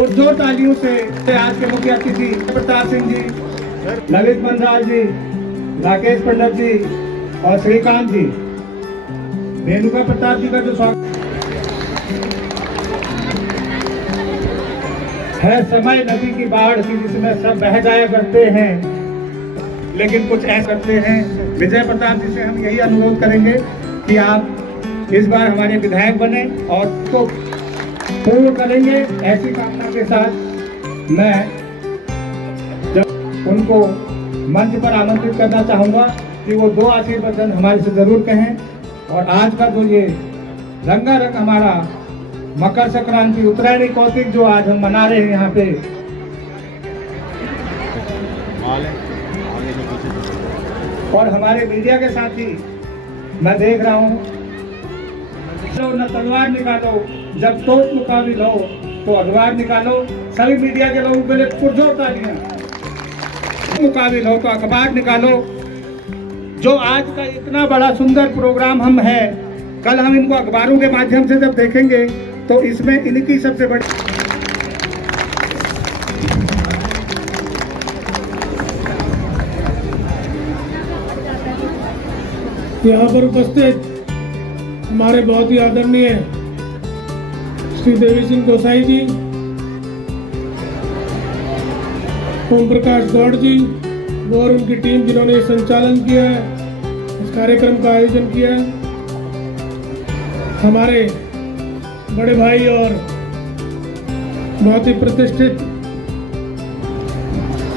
जोर तालियों से आज के मुख्य अतिथि प्रताप सिंह जी, ललित बंजाल जी, राकेश पंडित जी और श्रीकांत जी, रेणुका प्रताप जी का जो स्वागत है। समय नदी की बाढ़ की जिसमें सब बह जाया करते हैं, लेकिन कुछ ऐसा करते हैं। विजय प्रताप जी से हम यही अनुरोध करेंगे कि आप इस बार हमारे विधायक बने और तो पूर्ण करेंगे। ऐसी कामना के साथ मैं जब उनको मंच पर आमंत्रित करना चाहूंगा कि वो 2 आशीर्वचन हमारे से जरूर कहें। और आज का जो ये रंगारंग हमारा मकर संक्रांति उत्तरायणी कौतिक जो आज हम मना रहे हैं यहाँ पे, और हमारे मीडिया के साथी मैं देख रहा हूँ, न तलवार निकालो जब तोप मुकाबिल हो तो अखबार निकालो। सभी मीडिया के लोगों के लिए पुरजोर तालियां। मुकाबिल हो तो अखबार निकालो। जो आज का इतना बड़ा सुंदर प्रोग्राम हम है, कल हम इनको अखबारों के माध्यम से जब देखेंगे तो इसमें इनकी सबसे बड़ी यहाँ पर उपस्थित हमारे बहुत ही आदरणीय श्री देवी सिंह गोसाई जी, ओम प्रकाश गौड़ जी और उनकी टीम जिन्होंने संचालन किया है, इस कार्यक्रम का आयोजन किया है। हमारे बड़े भाई और बहुत ही प्रतिष्ठित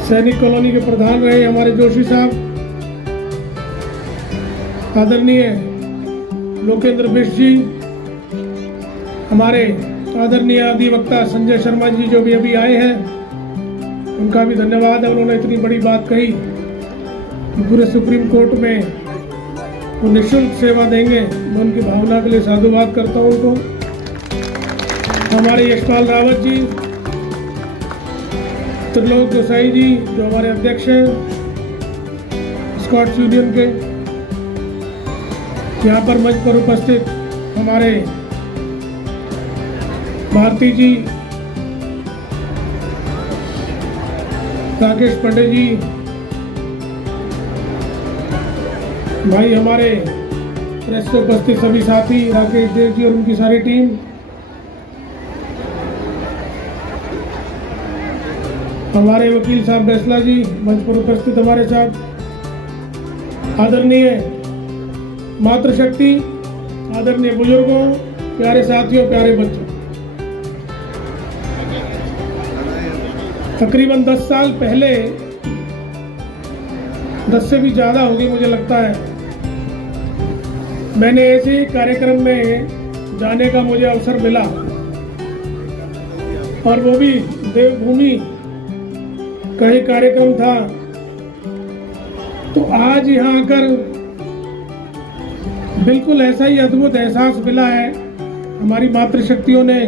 सैनिक कॉलोनी के प्रधान रहे हमारे जोशी साहब, आदरणीय लोकेंद्र मिश्र जी, हमारे आदरणीय अधिवक्ता संजय शर्मा जी जो भी अभी आए हैं, उनका भी धन्यवाद है। उन्होंने इतनी बड़ी बात कही, पूरे सुप्रीम कोर्ट में वो निःशुल्क सेवा देंगे। मैं उनकी भावना के लिए साधुवाद करता हूँ उनको। हमारे यशपाल रावत जी, त्रिलोक गोसाई जी जो हमारे अध्यक्ष हैं स्कॉट्स यूनियन के, यहाँ पर मंच पर उपस्थित हमारे भारती जी, राकेश पंडित जी, भाई हमारे प्रेस से उपस्थित सभी साथी, राकेश देव जी और उनकी सारी टीम, हमारे वकील साहब बैसला जी मंच पर उपस्थित हमारे साथ, आदरणीय मातृशक्ति, आदरणीय बुजुर्गों, प्यारे साथियों, प्यारे बच्चों, तकरीबन 10 साल पहले, 10 से भी ज़्यादा होगी मुझे लगता है, मैंने ऐसे कार्यक्रम में जाने का मुझे अवसर मिला, और वो भी देवभूमि का ही कार्यक्रम था। तो आज यहाँ आकर बिल्कुल ऐसा ही अद्भुत एहसास मिला है। हमारी मातृशक्तियों ने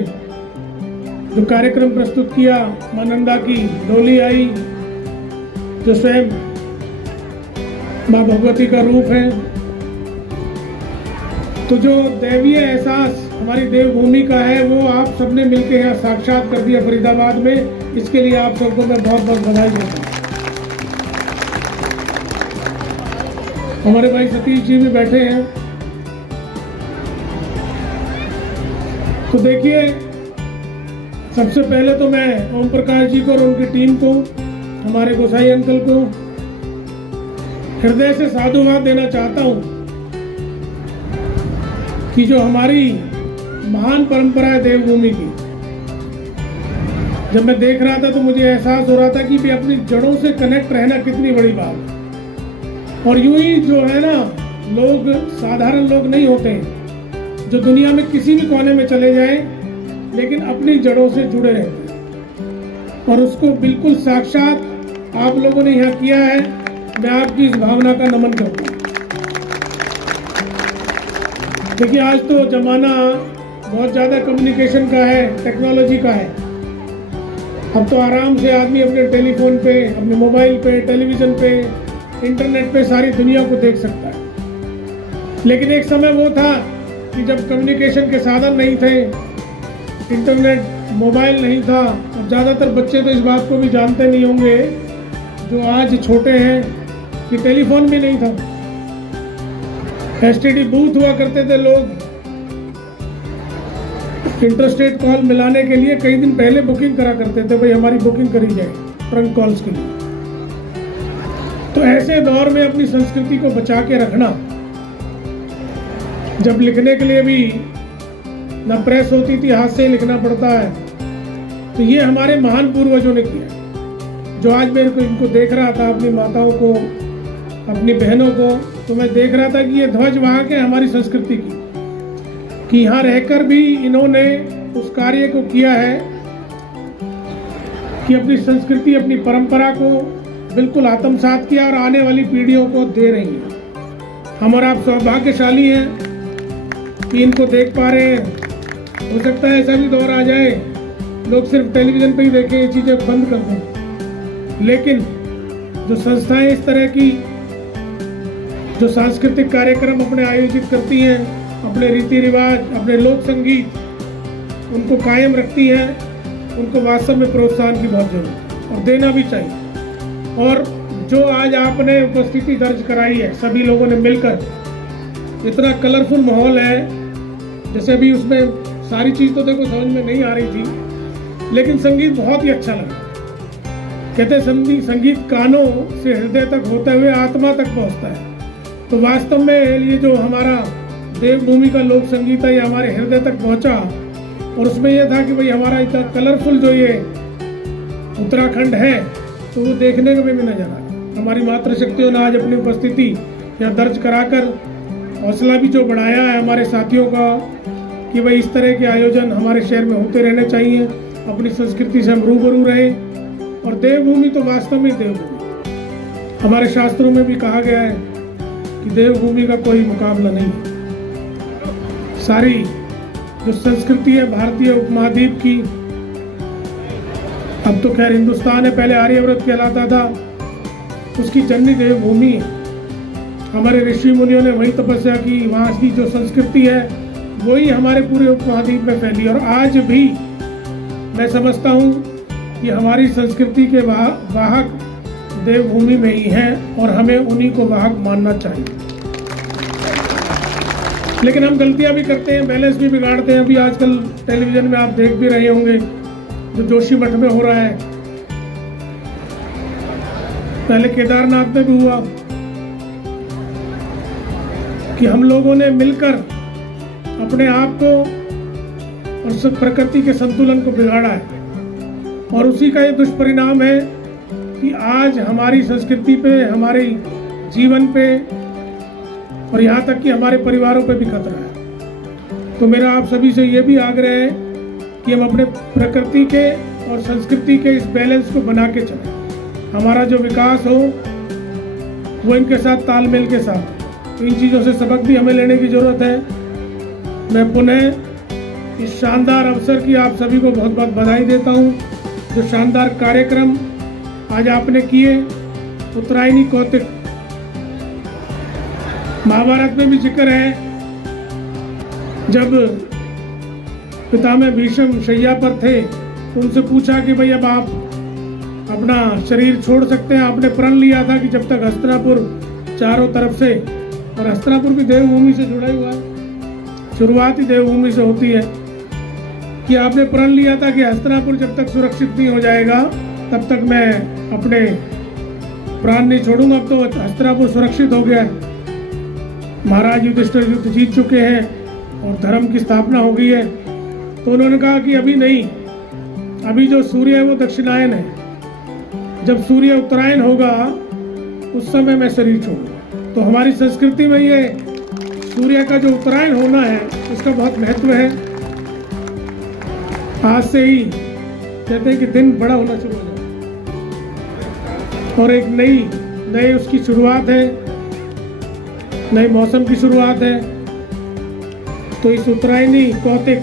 जो कार्यक्रम प्रस्तुत किया, मां नंदा की डोली आई जो स्वयं मां भगवती का रूप है, तो जो दैवीय एहसास हमारी देवभूमि का है वो आप सबने मिलकर यहाँ साक्षात कर दिया फरीदाबाद में। इसके लिए आप सबको मैं बहुत बहुत बधाई देता हूँ। हमारे भाई सतीश जी भी बैठे हैं। तो देखिए, सबसे पहले तो मैं ओम प्रकाश जी को और उनकी टीम को, हमारे गोसाई अंकल को हृदय से साधुवाद देना चाहता हूं कि जो हमारी महान परंपरा है देवभूमि की, जब मैं देख रहा था तो मुझे एहसास हो रहा था कि भी अपनी जड़ों से कनेक्ट रहना कितनी बड़ी बात है। और यूं ही जो है ना, लोग साधारण लोग नहीं होते हैं जो दुनिया में किसी भी कोने में चले जाएं लेकिन अपनी जड़ों से जुड़े रहते हैं, और उसको बिल्कुल साक्षात आप लोगों ने यहाँ किया है। मैं आपकी इस भावना का नमन करता हूँ। देखिए, आज तो जमाना बहुत ज़्यादा कम्युनिकेशन का है, टेक्नोलॉजी का है। अब तो आराम से आदमी अपने टेलीफोन पे, अपने मोबाइल पे, टेलीविज़न पे, इंटरनेट पे सारी दुनिया को देख सकता है। लेकिन एक समय वो था कि जब कम्युनिकेशन के साधन नहीं थे, इंटरनेट, मोबाइल नहीं था, अब ज़्यादातर बच्चे तो इस बात को भी जानते नहीं होंगे जो आज छोटे हैं कि टेलीफोन भी नहीं था। एसटीडी बूथ हुआ करते थे, लोग इंटरस्टेट कॉल मिलाने के लिए कई दिन पहले बुकिंग करा करते थे, भाई हमारी बुकिंग करी जाए ट्रंक कॉल्स के लिए। तो ऐसे दौर में अपनी संस्कृति को बचा के रखना, जब लिखने के लिए भी न प्रेस होती थी, हाथ से लिखना पड़ता है, तो ये हमारे महान पूर्वजों ने किया। जो आज मेरे को इनको देख रहा था, अपनी माताओं को, अपनी बहनों को, तो मैं देख रहा था कि ये ध्वज वाहक है हमारी संस्कृति की, कि यहाँ रहकर भी इन्होंने उस कार्य को किया है कि अपनी संस्कृति, अपनी परंपरा को बिल्कुल आत्मसात किया और आने वाली पीढ़ियों को दे रही है। हम और आप सौभाग्यशाली हैं कि इनको देख पा रहे हैं। हो सकता है ऐसा भी दौर आ जाए लोग सिर्फ टेलीविज़न पे ही देखें, ये चीज़ें बंद कर दें, लेकिन जो संस्थाएं इस तरह की जो सांस्कृतिक कार्यक्रम अपने आयोजित करती हैं, अपने रीति रिवाज, अपने लोक संगीत, उनको कायम रखती हैं, उनको वास्तव में प्रोत्साहन की बहुत जरूरत है और देना भी चाहिए। और जो आज आपने उपस्थिति दर्ज कराई है सभी लोगों ने मिलकर, इतना कलरफुल माहौल है, जैसे अभी उसमें सारी चीज़ तो देखो समझ में नहीं आ रही थी, लेकिन संगीत बहुत ही अच्छा लगा। कहते संगीत कानों से हृदय तक होते हुए आत्मा तक पहुंचता है। तो वास्तव में ये जो हमारा देवभूमि का लोक संगीत है, ये हमारे हृदय तक पहुंचा, और उसमें यह था कि भाई हमारा इतना कलरफुल जो ये उत्तराखंड है, तो वो देखने को भी नजर आ। हमारी मातृशक्तियों ने आज अपनी उपस्थिति यहाँ दर्ज कराकर हौसला भी जो बढ़ाया है हमारे साथियों का कि भाई इस तरह के आयोजन हमारे शहर में होते रहने चाहिए, अपनी संस्कृति से हम रूबरू रहें। और देवभूमि तो वास्तव में देवभूमि, हमारे शास्त्रों में भी कहा गया है कि देवभूमि का कोई मुकाबला नहीं। सारी जो संस्कृति है भारतीय उपमहाद्वीप की, अब तो खैर हिंदुस्तान है, पहले आर्यव्रत कहलाता था, उसकी जननी देवभूमि है। हमारे ऋषि मुनियों ने वही तपस्या की, वहाँ की जो संस्कृति है वही हमारे पूरे उपमहाद्वीप में फैली। और आज भी मैं समझता हूँ कि हमारी संस्कृति के वाहक देवभूमि में ही हैं और हमें उन्हीं को वाहक मानना चाहिए। लेकिन हम गलतियाँ भी करते हैं, बैलेंस भी बिगाड़ते हैं। अभी आजकल टेलीविज़न में आप देख भी रहे होंगे जो जोशीमठ में हो रहा है, पहले केदारनाथ में भी हुआ, कि हम लोगों ने मिलकर अपने आप को और सब प्रकृति के संतुलन को बिगाड़ा है। और उसी का ये दुष्परिणाम है कि आज हमारी संस्कृति पे, हमारे जीवन पे और यहाँ तक कि हमारे परिवारों पे भी खतरा है। तो मेरा आप सभी से ये भी आग्रह है कि हम अपने प्रकृति के और संस्कृति के इस बैलेंस को बना के चलें। हमारा जो विकास हो वो इनके साथ तालमेल के साथ, इन चीज़ों से सबक भी हमें लेने की ज़रूरत है। मैं पुनः इस शानदार अवसर की आप सभी को बहुत बहुत बधाई देता हूँ। जो शानदार कार्यक्रम आज आपने किए, उत्तरायणी कौतिक, महाभारत में भी जिक्र है, जब पितामह भीष्म शैया पर थे तो उनसे पूछा कि भाई अब आप अपना शरीर छोड़ सकते हैं। आपने प्रण लिया था कि जब तक हस्तिनापुर चारों तरफ से, और हस्तिनापुर भी देवभूमि से जुड़ा हुआ है, शुरुआत ही देवभूमि से होती है, कि आपने प्रण लिया था कि हस्तिनापुर जब तक सुरक्षित नहीं हो जाएगा तब तक मैं अपने प्राण नहीं छोड़ूंगा। अब तो हस्तिनापुर सुरक्षित हो गया है, महाराज युधिष्ठिर युद्ध जीत चुके हैं और धर्म की स्थापना हो गई है। तो उन्होंने कहा कि अभी नहीं, अभी जो सूर्य है वो दक्षिणायन है, जब सूर्य उत्तरायण होगा उस समय मैं शरीर छोड़ूंगा। तो हमारी संस्कृति में ये सूर्य का जो उत्तरायण होना है उसका बहुत महत्व है। आज से ही कहते हैं कि दिन बड़ा होना शुरू हो जाए और एक नई उसकी शुरुआत है, नए मौसम की शुरुआत है। तो इस उत्तरायणी कौतिक,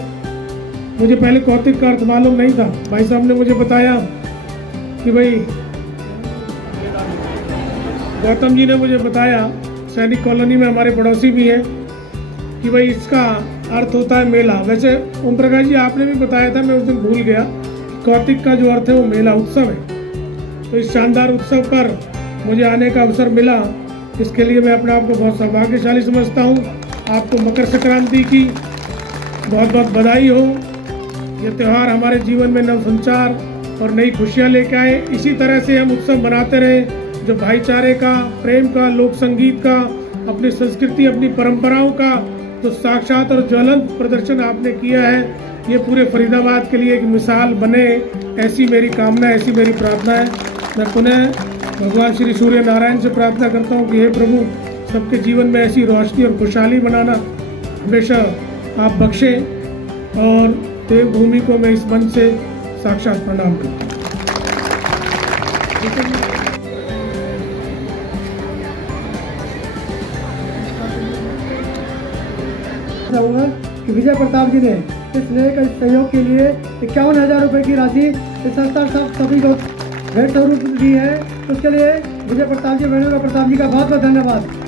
मुझे पहले कौतिक का अर्थ मालूम नहीं था, भाई साहब ने मुझे बताया कि भाई गौतम जी ने मुझे बताया, सैनिक कॉलोनी में हमारे पड़ोसी भी हैं, कि भाई इसका अर्थ होता है मेला। वैसे ओम प्रकाश जी आपने भी बताया था, मैं उस दिन भूल गया कौतिक का जो अर्थ है वो मेला उत्सव है। तो इस शानदार उत्सव पर मुझे आने का अवसर मिला, इसके लिए मैं अपने आप को बहुत सौभाग्यशाली समझता हूँ। आपको मकर संक्रांति की बहुत बहुत बधाई हो। ये त्यौहार हमारे जीवन में नव संचार और नई खुशियाँ लेके आए। इसी तरह से हम उत्सव मनाते रहें, जो भाईचारे का, प्रेम का, लोक संगीत का, अपनी संस्कृति, अपनी परंपराओं का जो साक्षात और ज्वलंत प्रदर्शन आपने किया है, ये पूरे फरीदाबाद के लिए एक मिसाल बने, ऐसी मेरी कामना, ऐसी मेरी प्रार्थना है। मैं पुनः भगवान श्री सूर्य नारायण से प्रार्थना करता हूँ कि हे प्रभु, सबके जीवन में ऐसी रोशनी और खुशहाली बनाना हमेशा आप बख्शें। और देवभूमि को मैं इस मंच से साक्षात प्रणाम करता हूँ। चाहूँगा कि विजय प्रताप जी ने इस मेले के सहयोग के लिए 51,000 रुपये की राशि इस संस्था सभी को भेंट स्वरूप दी है। उसके लिए विजय प्रताप जी, वेणुगोपाल प्रताप जी का बहुत बहुत धन्यवाद।